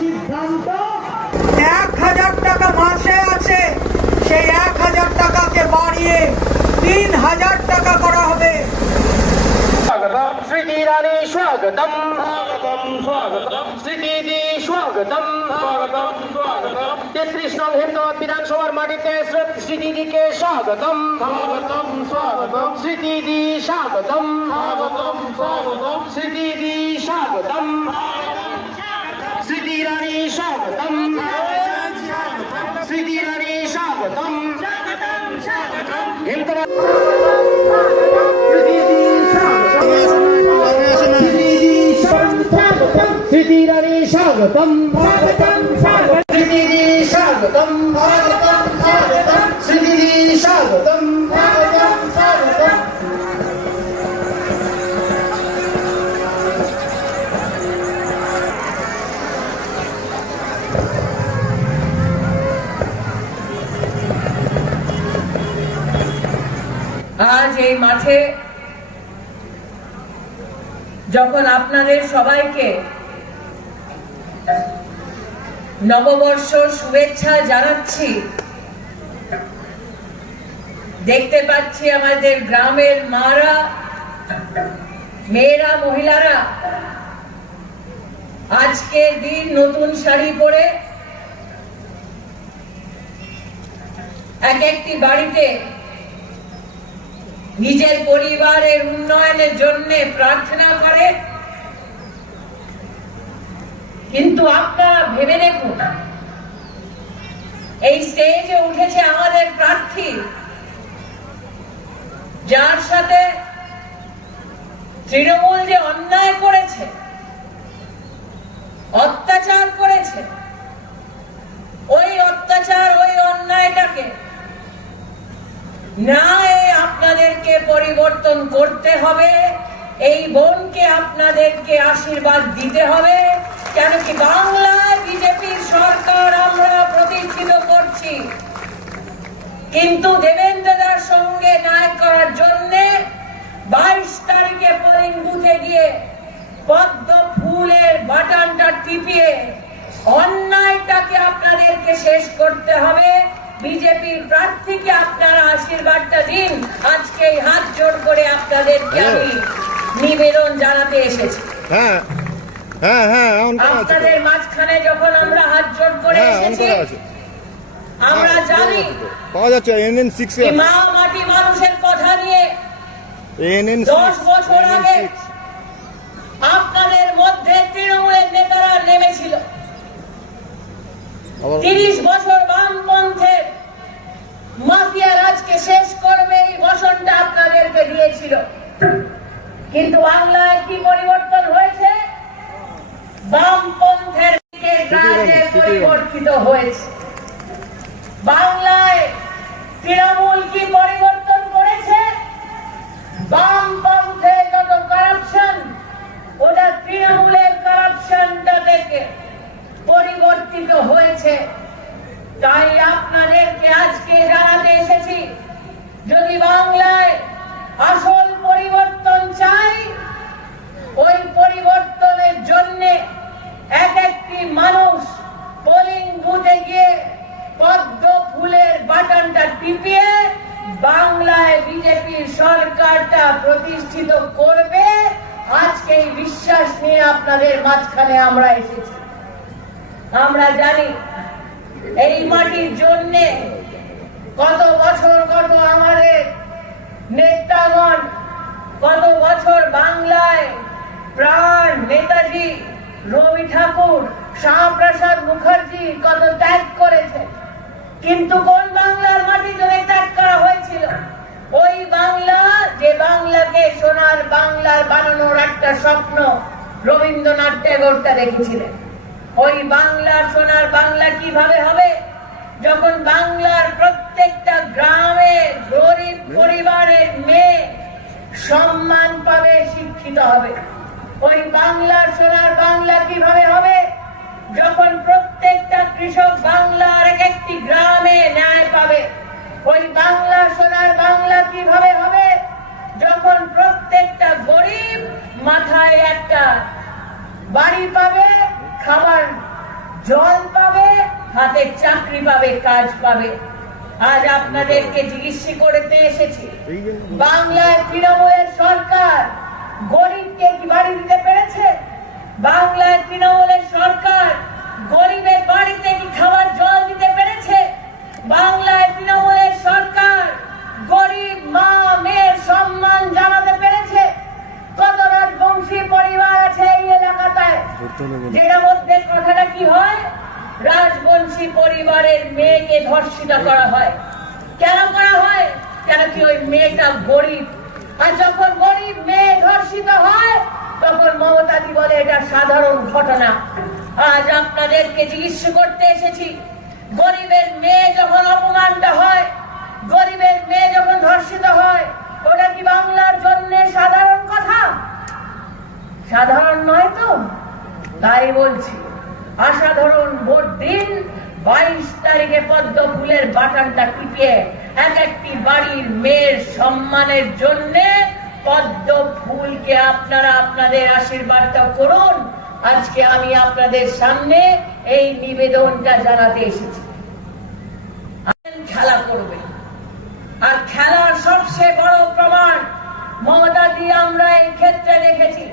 সিদ্ধান্ত 1000 টাকা মাসে আছে, সেই 1000 টাকাকে বাড়িয়ে 3000 টাকা করা হবে। স্মৃতি রানী স্বাগতম, স্বাগতম স্মৃতি দি স্বাগতম, স্বাগতম 33 নং হিন্দোদ বিধানসভার মাটিতে স্মৃতিদিকে স্বাগতম, স্বাগতম স্মৃতি দি স্বাগতম, স্বাগতম স্মৃতি দি স্বাগতম, স্মৃতি রানী স্বাগতম, স্মৃতি রানী স্বাগতম, হিন্দোদ স্মৃতি রানী স্বাগতম, স্মৃতি দি স্বাগতম, স্মৃতি দি স্বাগতম। আজ এই মাঠে যখন আপনাদের সবাইকে নববর্ষ শুভেচ্ছা জানাচ্ছি, দেখতে পাচ্ছি আমাদের গ্রামের মারা, মেয়েরা, মহিলারা আজকের দিন নতুন শাড়ি পরে এক একটি বাড়িতে নিজের পরিবারের উন্নয়নের জন্য প্রার্থনা করে। কিন্তু আপনারা ভেবে দেখুন, এই স্টেজে উঠেছে আমাদের প্রার্থী, যার সাথে তৃণমূল যে অন্যায় করেছে, অত্যাচার করেছে, ওই অত্যাচার, ওই অন্যায়টাকে না আপনাদেরকে পরিবর্তন করতে হবে। এই বোনকে আপনাদেরকে আশীর্বাদ দিতে হবে, কেন কি বাংলায় বিজেপির সরকার আমরা প্রতিষ্ঠিত করছি। কিন্তু দেবেন্দ্রদার সঙ্গে ন্যায় করার জন্য 22 তারিখে পোলিং বুথে গিয়ে পদ্ম ফুলের বাটনটা টিপিয়ে অন্যায়টাকে আপনাদেরকে শেষ করতে হবে। বিজেপির প্রার্থীকে আপনারা আশীর্বাদটা দিন। আজকে হাত জোড় করে আপনাদেরকে আমি নিবেদন জানাতে এসেছি। আপনাদের মাঝখানে যখন আমরা হাত জোড় করে এসেছি, আমরা জানি মা মাটি মানুষের কথা নিয়ে 10 বছর আগে আপনাদের মধ্যে তৃণমূলের নেতারা নেমেছিল। 30 বছর বামপন্থের মাফিয়া রাজকে শেষ করবে এই ভাষণটা আপনাদেরকে দিয়েছিল। কিন্তু বাংলায় কি পরিবর্তন হয়েছে? বামপন্থের রাজে পরিবর্তিত হয়েছে। বাংলায় তৃণমূল কি পরিবর্তন করেছে? বামপন্থে যত কারাপশন, ওটা তৃণমূলের কারাপশনটা থেকে পরিবর্তিত হয়েছে। তাই আপনাদেরকে আজকে জানাতে এসেছি, যদি বাংলায় আসল পরিবর্তন চাই, ওই পরিবর্তনের জন্য এক একটি মানুষ পোলিং বুথে গিয়ে পদ্ম ফুলের বাটনটা টিপিয়ে বাংলায় বিজেপির সরকারটা প্রতিষ্ঠিত করবে। আজকে এই বিশ্বাস নিয়ে আপনাদের মাঝখানে আমরা এসেছি। আমরা জানি এই মাটির জন্য কত বছর, কত আমাদের নেতাগণ কত বছর বাংলায় প্রাণ, নেতাজি, রবি ঠাকুর, শ্যামাপ্রসাদ মুখার্জি কত ত্যাগ করেছে। কিন্তু কোন বাংলার মাটি ধরে ত্যাগ করা হয়েছিল? ওই বাংলা, যে বাংলাকে সোনার বাংলার বানানোর একটা স্বপ্ন রবীন্দ্রনাথ ট্যাগোরটা দেখেছিলেন। ওই বাংলার সোনার বাংলা কিভাবে হবে? যখন বাংলার প্রত্যেকটা গ্রামে গরিব পরিবারের মেয়ে সম্মান পাবে, শিক্ষিত হবে। ওই বাংলার সোনার বাংলা কিভাবে হবে? যখন প্রত্যেকটা কৃষক বাংলার এক একটি গ্রামে ন্যায় পাবে। ওই বাংলা সোনার বাংলা কিভাবে হবে? যখন প্রত্যেকটা গরিব মাথায় একটা বাড়ি পাবে, খাবার জল পাবে, হাতে চাকরি পাবে, কাজ পাবে। আজ আপনাদেরকে জিজ্ঞেস করতে এসেছি, বাংলায় তৃণমূলের সরকার গরিবকে কি বাড়ি দিতে পেরেছে? বাংলায় তৃণমূলের সরকার গরিবের বাড়িতে কি খাবার জল দিতে পেরেছে? বাংলায় তৃণমূলের সরকার গরিব মা মেয়ের সম্মান জানাতে পেরেছে? কত রাজবংশী পরিবার আছে এই এলাকাটায়, যেটা মধ্যে কথাটা কি হয়, রাজবংশী পরিবারের মেয়েকে ধর্ষিত করা হয়। কেন করা হয়? কেন কি ওই মেয়েটা গরিব? আর যখন গরিব মেয়ে ধর্ষিত হয় তখন মমতাদি বলে এটা সাধারণ ঘটনা। আজ আপনাদেরকে জিজ্ঞেস করতে এসেছি, গরিবের মেয়ে যখন অপমানটা হয়, গরিবের মেয়ে যখন ধর্ষিত হয়, ওটা কি বাংলার জন্য সাধারণ কথা? সাধারণ নয় তো। তাই বলছি, অসাধারণ ভোট দিন 22 তারিখে পদ্ম ফুলের বাটনটা টিপিয়ে এক একটি বাড়ির মেয়ের সম্মানের জন্য পদ্ম ফুলকে আপনারা আপনাদের আশীর্বাদটা করুন। আজকে আমি আপনাদের সামনে এই নিবেদনটা জানাতে এসেছি। খেলা করবে, আর খেলার সবচেয়ে বড় প্রমাণ মমতা দিয়ে আমরা এই ক্ষেত্রে দেখেছি।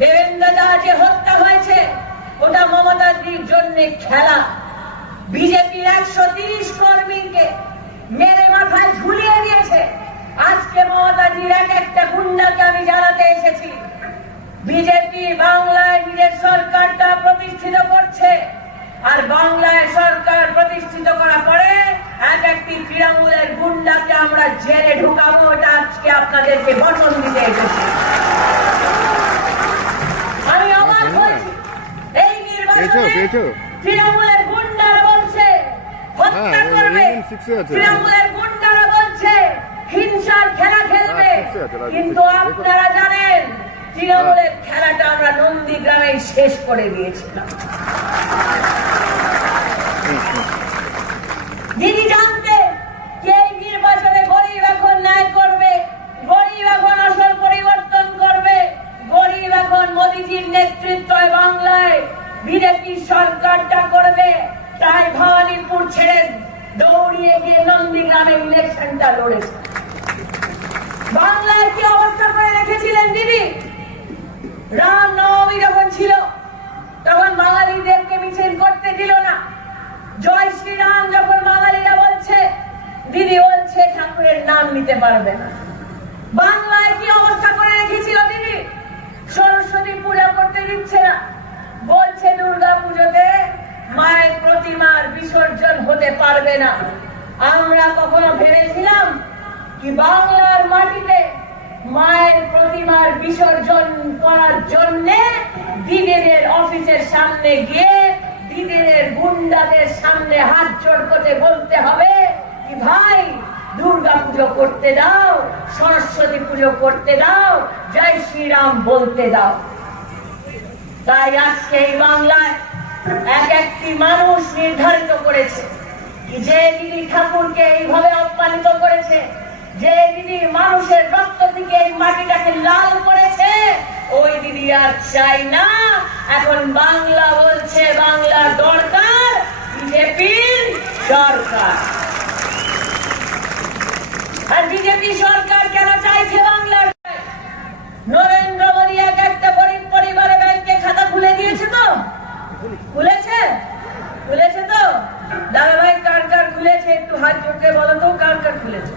দেবেন্দ্র দা যে হত্যা হয়েছে ওটা মমতাদির জন্য খেলা। বিজেপির 130 কর্মীকে মেরে মাথায় ঝুলিয়ে দিয়েছে। আজকে মমতাদির এক একটা গুন্ডাকে আমি জানাতে এসেছি, বিজেপি বাংলায় নিজের সরকারটা প্রতিষ্ঠিত করছে, আর বাংলায় সরকার প্রতিষ্ঠিত করার পরে এক একটি তৃণমূলের গুন্ডাকে আমরা জেলে ঢুকাবো। ওটা আজকে আপনাদেরকে বচন দিতে এসেছি। আমি অবাক হয়েছি, এই নির্বাচনে তৃণমূলের গুন্ডারা বলছে হত্যা করবে, তৃণমূলের গুন্ডারা বলছে হিংসার খেলা খেলবে, কিন্তু আপনারা জানেন তৃণমূলের খেলাটা আমরা নন্দীগ্রামে শেষ করে দিয়েছিলাম। যিনি জানতেন যে এই নির্বাচনে গরিব এখন ন্যায় করবে, গরিব এখন আসল পরিবর্তন করবে, গরিব এখন মোদীজির নেতৃত্বে বাংলায় বিজেপি সরকারটা করবে, তাই ভবানীপুর ছেড়ে দৌড়িয়ে গিয়ে নন্দীগ্রামে ইলেকশনটা লড়েছে। বাংলায় কি অবস্থা করে রেখেছিলেন দিদি? রামনবমী যখন ছিল তখন বাঙালিদেরকে মিছিল করতে দিল না। জয় শ্রীরাম যখন বাঙালিরা বলছে, দিদি বলছে ঠাকুরের নাম নিতে পারবে না। বাংলায় কি অবস্থা করে রেখেছিল দিদি? সরস্বতী পূজা করতে দিচ্ছে না, বলছে দুর্গা পুজোতে মায়ের প্রতিমার বিসর্জন হতে পারবে না। আমরা কখনো ভেবেছিলাম কি বাংলার মাটিতে মায়ের প্রতিমার বিসর্জন করার জন্য দিদিদের অফিসের সামনে গিয়ে দিদিদের গুন্ডাদের সামনে হাত জোড় করে বলতে হবে কি ভাই দুর্গা পুজো করতে দাও, সরস্বতী পুজো করতে দাও, জয় শ্রীরাম বলতে দাও। তাই আজকে এই বাংলায় এক একটি মানুষ নির্ধারিত করেছে যে দিদি ঠাকুরকে এইভাবে অপমানিত করেছে, যে দিদি মানুষের রক্ত থেকে এই মাটিটাকে লাল করেছে, ওই দিদি আর চাই না। এখন বাংলা বলছে বাংলা দরকার বিজেপির সরকার। আর বিজেপি সরকার কেন চাইছে বাংলার? নরেন্দ্র মোদী এক একটা গরিব পরিবারে ব্যাংকে খাতা খুলে দিয়েছে তো? খুলেছে? খুলেছে তো? দাদা ভাই কার কার খুলেছে একটু হাত চোখে বলো তো, কার কার খুলেছে?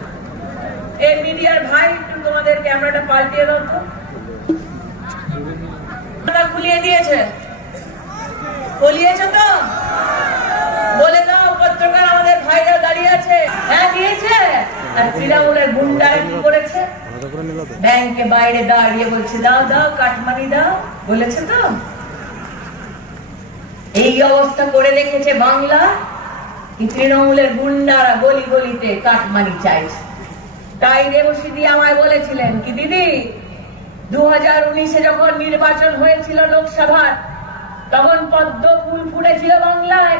এই মিডিয়ার ভাই একটু তোমাদের ক্যামেরাটা পাল্টিয়ে দাও তো। খুলিয়ে দিয়েছে? খুলিয়েছে তো? বলে দাও, পত্রকার আমাদের ভাইরা দাঁড়িয়ে আছে। হ্যাঁ দিয়েছে। আর তৃণমূলের গুন্ডারা কি করেছে? ব্যাংকে বাইরে দাঁড়িয়ে বলছে দাও দাও কাটমানি দাও, বলেছে তো? এই অবস্থা করে রেখেছে বাংলা। তৃণমূলের গুন্ডারা গলি গলিতে কাটমানি চাইছে। তাই দেবশ্রী আমায় বলেছিলেন কি দিদি 2019-এ যখন নির্বাচন হয়েছিল লোকসভার, তখন পদ্ম ফুল ফুটেছিল বাংলায়।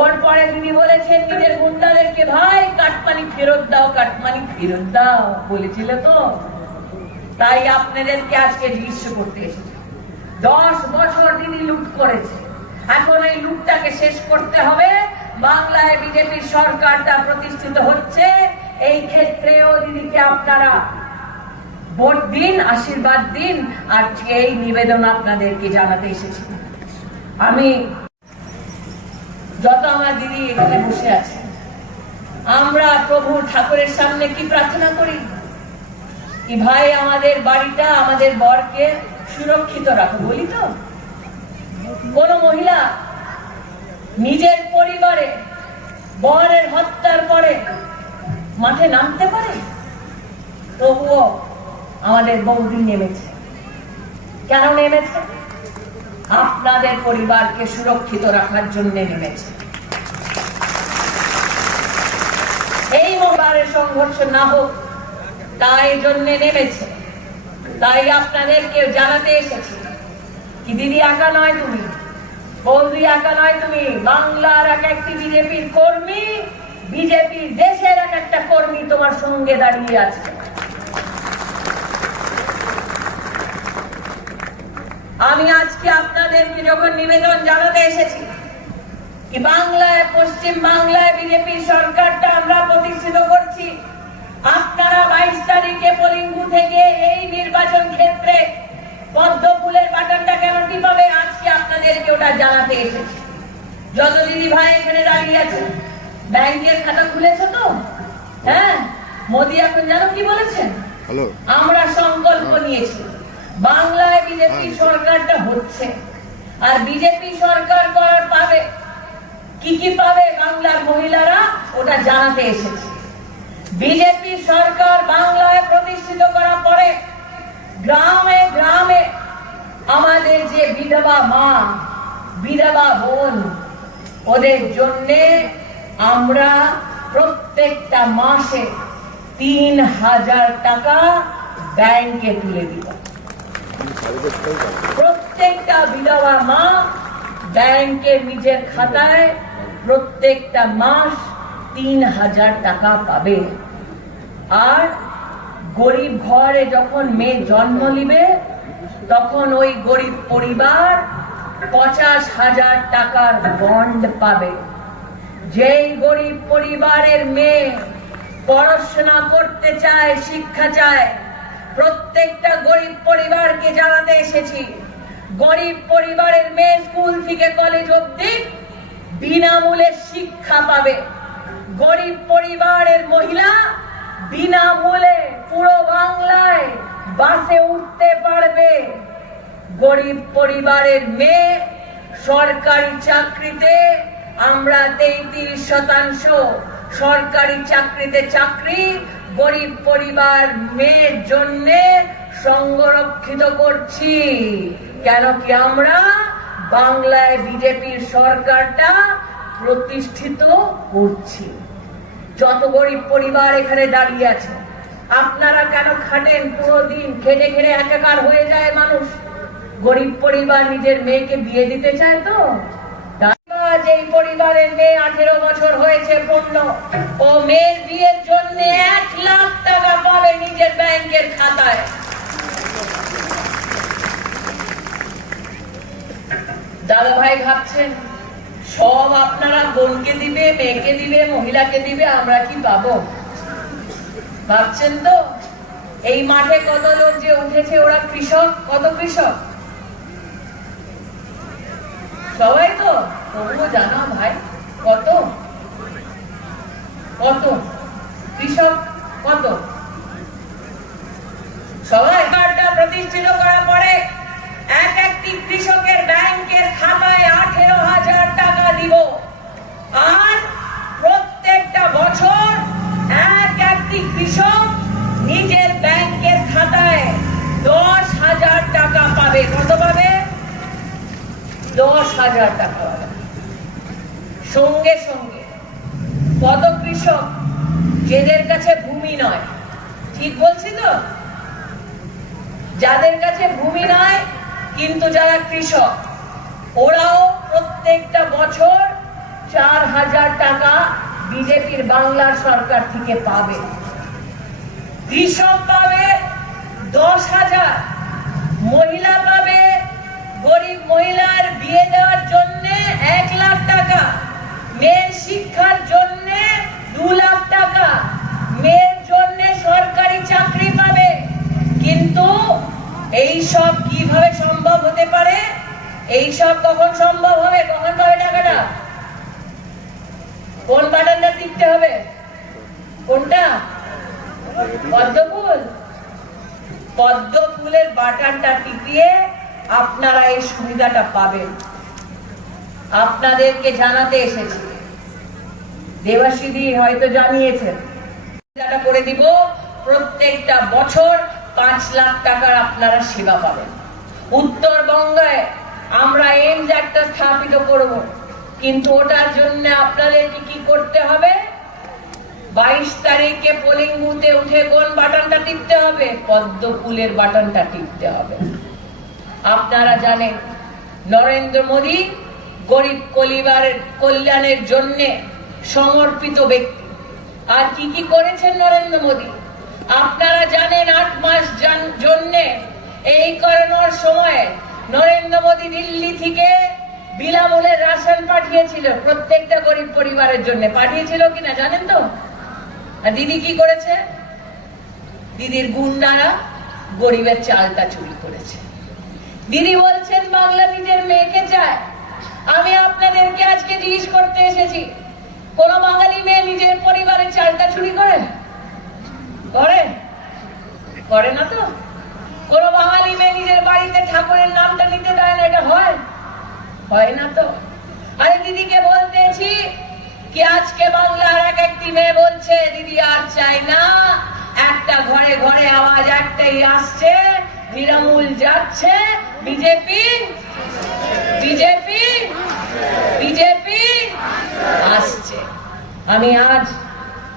ওর পরে দিদি বলেছেন নিজের গুন্ডাদেরকে ভাই কাটমানি ফেরত দাও, কাটমানি ফেরত দাও বলেছিল তো? তাই আপনাদেরকে আজকে জিজ্ঞেস করতে এসেছে, 10 বছর দিদি লুট করেছে, এখন এই লুটটাকে শেষ করতে হবে। বাংলায় বিজেপির সরকারটা প্রতিষ্ঠিত হচ্ছে, এই ক্ষেত্রেও দিদিকে আপনারা ভোট দিন, আশীর্বাদ দিন। আজকে এই নিবেদন আপনাদেরকে জানাতে এসেছি। আমি যত আমার দিদি এখানে বসে আছে, আমরা প্রভু ঠাকুরের সামনে কি প্রার্থনা করি? কি ভাই আমাদের বাড়িটা, আমাদের বরকে সুরক্ষিত রাখো, বলি তো? কোন মহিলা নিজের পরিবারে বরের হত্যার পরে মাঠে নামতে পারে? তবুও আমাদের বৌদি নেমেছে। কেন নেমেছে? আপনাদের পরিবারকে সুরক্ষিত রাখার জন্য নেমেছে। এই পরিবারের সংঘর্ষ না হোক তাই জন্য নেমেছে। তাই আপনাদেরকে জানাতে এসেছি কি দিদি একা নয় তুমি, বৌদি একা নয় তুমি, বাংলার এক একটি বিজেপির কর্মী, বিজেপির দেশের এক একটা কর্মী তোমার সঙ্গে দাঁড়িয়ে আছে। আমি আজকে আপনাদেরকে যখন নিবেদন জানাতে এসেছি কি বাংলায়, পশ্চিম বাংলায় বিজেপির সরকারটা আমরা প্রতিষ্ঠিত করছি, আপনারা 22 তারিখে পোলিং বুথ থেকে এই নির্বাচন ক্ষেত্রে পদ্ম ফুলের বাটনটা কেন টিপাবে, আজকে আপনাদেরকে ওটা জানাতে এসেছি। যত দিদি ভাই এখানে দাঁড়িয়ে আছে, ব্যাংকের খাতা খুলেছে তো? হ্যাঁ, মোদি এখন জানো কি বলেছেন? আমরা সংকল্প নিয়েছি বাংলায় বিজেপি সরকারটা হচ্ছে, আর বিজেপি সরকার করার পাবে কি কি পাবে বাংলার মহিলারা, ওটা জানাতে এসেছে। বিজেপি সরকার বাংলায় প্রতিষ্ঠিত করার পরে গ্রামে গ্রামে আমাদের যে বিধবা মা, বিধবা বোন, ওদের জন্যে আমরা প্রত্যেকটা মাসে 3000 টাকা ব্যাংকে তুলে দিব। প্রত্যেকটা বিধবা মা ব্যাংকে নিজের খাতায় প্রত্যেকটা মাস 3000 টাকা পাবে। আর গরিব ঘরে যখন মেয়ে জন্ম নিবে তখন ওই গরিব পরিবার 50,000 টাকার বন্ড পাবে। যেই গরিব পরিবারের মেয়ে পড়াশোনা করতে চায়, শিক্ষা চায়, প্রত্যেকটা গরিব পরিবারকে জানাতে এসেছি গরিব পরিবারের মেয়ে স্কুল থেকে কলেজ অবধি বিনামূল্যে শিক্ষা পাবে। গরিব পরিবারের মহিলা বিনামূল্যে পুরো বাংলায় বাসে উঠতে পারবে। গরিব পরিবারের মেয়ে সরকারি চাকরিতে আমরা 33% সরকারি চাকরিতে চাকরি গরিব পরিবার মেয়ের জন্য সংরক্ষিত করছি। কেন কি আমরা বাংলায় বিজেপির সরকারটা প্রতিষ্ঠিত করছি। যত গরিব পরিবার এখানে দাঁড়িয়ে আছে, আপনারা কেন খাটেন? পুরো দিন খেটে খেটে একাকার হয়ে যায় মানুষ। গরিব পরিবার নিজের মেয়েকে বিয়ে দিতে চায় তো? যেই পরিবারের মেয়ে 18 বছর হয়েছে পূর্ণ, ও মেয়ের বিয়ের জন্য 1 লাখ টাকা পাবে নিজের ব্যাংকের খাতায়। দাদা ভাই ভাবছেন সব আপনারা বোনকে দিবে, মেয়েকে দিবে, মহিলাকে দিবে, আমরা কি পাবো? ভাবছেন তো? এই মাঠে কত লোক যে উঠেছে, ওরা কৃষক। কত কৃষক? সবাই তো? তবুও জানো ভাই কত কত কৃষক, কত সবাই। কার্ডটা প্রতিষ্ঠিত করার পরে এক একটি কৃষকের ব্যাংকের খাতায় 18,000 টাকা দিব। আর প্রত্যেকটা বছর এক একটি কৃষক নিজের ব্যাংকের খাতায় 10,000 টাকা পাবে। কত পাবে? 10,000 টাকা পাবে। সঙ্গে সঙ্গে কত কৃষক যাদের কাছে ভূমি নয়, ঠিক বলছি তো? যাদের কাছে ভূমি নয় কিন্তু যারা কৃষক, ওরাও প্রত্যেকটা বছর 4,000 টাকা বিজেপির বাংলার সরকার থেকে পাবে। কৃষক পাবে 10,000, মহিলা পাবে, গরিব মহিলার বিয়ে দেওয়ার জন্যে এইসব কিভাবে সম্ভব হতে পারে? এইসব কখন সম্ভব হবে? কখন পাবে টাকাটা? কোন বাটনটা টিপতে হবে? কোনটা? পদ্মফুল। পদ্মফুলের বাটনটা টিপিয়ে আপনারা এই সুবিধাটা পাবেন। আপনাদেরকে জানাতে এসেছি, দেবাশিদি হয়তো জানিয়েছেন, সুবিধাটা করে দিব। প্রত্যেকটা বছর 5 লাখ টাকার আপনারা সেবা পাবেন। উত্তরবঙ্গে আমরা এইমস একটা স্থাপিত করব, কিন্তু ওটার জন্য আপনাদের কি করতে হবে? 22 তারিখে পোলিং বুথে উঠে কোন বাটনটা টিপতে হবে? পদ্মফুলের বাটনটা টিপতে হবে। আপনারা জানেন নরেন্দ্র মোদী গরিব পরিবারের কল্যাণের জন্য সমর্পিত ব্যক্তি। আর কি করেছেন নরেন্দ্র মোদী? আপনারা জানেন 8 মাস জন্য এই করোনার সময় নরেন্দ্র মোদী দিল্লি থেকে বিনামূল্যে রাশন পাঠিয়েছিল প্রত্যেকটা গরিব পরিবারের জন্য। পাঠিয়েছিল কিনা জানেন তো? আর দিদি কি করেছে? দিদির গুন্ডারা গরিবের চালটা চুরি করেছে। দিদি বলছেন বাংলা নিজের মেয়েকে চায়। আমি আপনাদেরকে আজকে জিজ্ঞেস করতে এসেছি, কোন বাঙালি মেয়ে নিজের পরিবারের চালটা চুরি করে? করে না তো? কোন বাঙালি মেয়ে নিজের বাড়িতে ঠাকুরের নামটা নিতে দেয় না? এটা হয় না তো? আরে দিদিকে বলতেছি কি আজকে বাংলার একটি মেয়ে বলছে দিদি আর চাই না, একটা ঘরে ঘরে আওয়াজ একটাই আসছে, তৃণমূল যাচ্ছে, বিজেপি বিজেপি বিজেপি আসছে। আমি আজ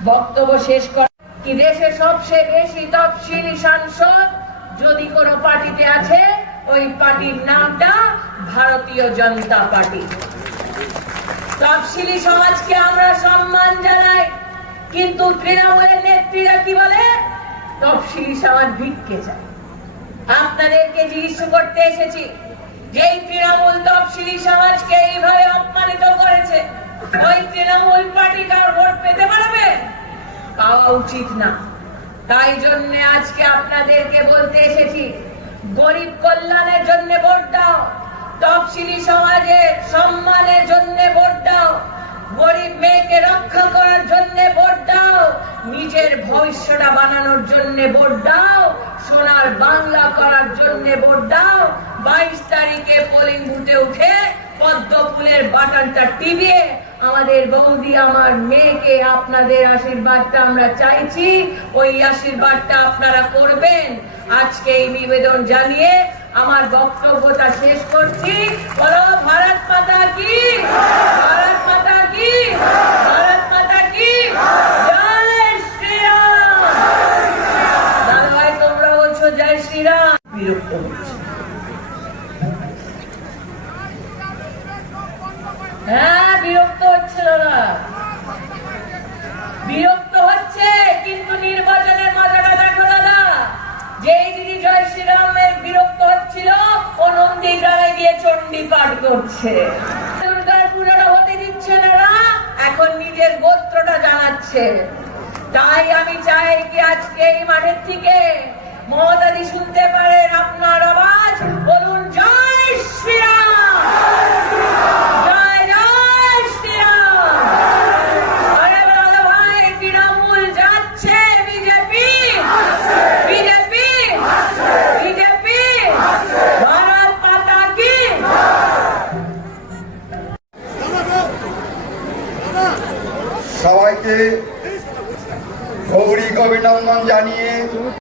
বক্তব্য শেষ করি কি দেশে সবচেয়ে বেশি তফসিলি সাংসদ যদি কোনো পার্টিতে আছে, ওই পার্টির নামটা ভারতীয় জনতা পার্টি। তফসিলি সমাজকে আমরা সম্মান জানাই, কিন্তু তৃণমূলের নেত্রীরা কি বলে? তফসিলি সমাজ ভিক্ষে চায়। আপনাদেরকে জিজ্ঞেস করতে এসেছি, যেই তৃণমূল তফসিলি সমাজকে এইভাবে অপমানিত করেছে, ওই তৃণমূল পার্টি কার ভোট পেতে পারবে? পাওয়া উচিত না। তাই জন্য আজকে আপনাদেরকে বলতে এসেছি, গরিব কল্যাণের জন্য ভোট দাও, তফসিলি সমাজের সম্মানের জন্য ভোট দাও, গরিব মেয়েকে রক্ষা করার জন্য ভোট দাও, নিজের ভবিষ্যৎটা বানানোর জন্য ভোট দাও, সোনার বাংলা করার জন্য ভোট দাও। 22 তারিখে পোলিং বুথে উঠে পদ্মফুলের বাটনটা টিপিয়ে আমাদের বৌদি, আমার মেয়েকে আপনাদের আশীর্বাদটা আমরা চাইছি, ওই আশীর্বাদটা আপনারা করবেন। আজকে এই নিবেদন জানিয়ে আমার বক্তব্যটা শেষ করছি। বলো ভারত মাতা কি, ভারত মাতা কি, ভারত মাতা কি, জয় শ্রীরাম। দাদা ভাই তোমরা বলছো জয় শ্রীরাম, বিরক্ত হচ্ছে। হ্যাঁ বিরক্ত হচ্ছে দাদা, বিরক্ত হচ্ছে, কিন্তু নির্বাচনের মজাটা দেখো দাদা। যেই দিদি জয় শ্রীরামের বিরক্ত হচ্ছিল, ও নন্দীগ্রামে গিয়ে চণ্ডী পাঠ করছে। দুর্গার পুজোটা হতে দিচ্ছে না, এখন নিজের গোত্রটা জানাচ্ছে। তাই আমি চাই কি আজকে এই মাঠের থেকে মমতাদি শুনতে পারেন আপনার আওয়াজ, বলুন জয় শ্রীরাম, জয় জয় শ্রীরাম। আরে দাদা ভাই, তৃণমূল যাচ্ছে, বিজেপি বিজেপি বিজেপি, ভারত মাতা কি। সবাইকে গৌরী অভিনন্দন জানিয়ে